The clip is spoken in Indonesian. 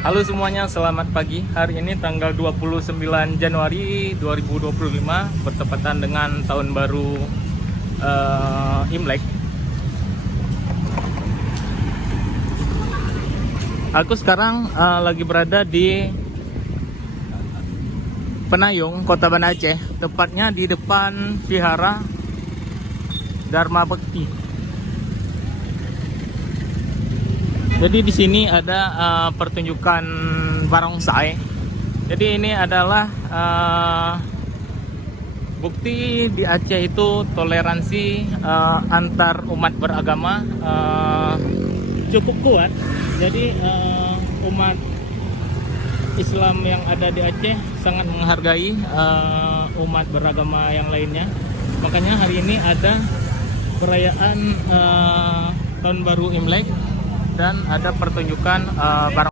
Halo semuanya, selamat pagi. Hari ini tanggal 29 Januari 2025 bertepatan dengan tahun baru Imlek. Aku sekarang lagi berada di Penayung, Kota Banda Aceh, tepatnya di depan Vihara Dharma Bekti. Jadi di sini ada pertunjukan barongsai. Jadi ini adalah bukti di Aceh itu toleransi antar umat beragama cukup kuat. Jadi umat Islam yang ada di Aceh sangat menghargai umat beragama yang lainnya. Makanya hari ini ada perayaan Tahun Baru Imlek dan ada pertunjukan barong.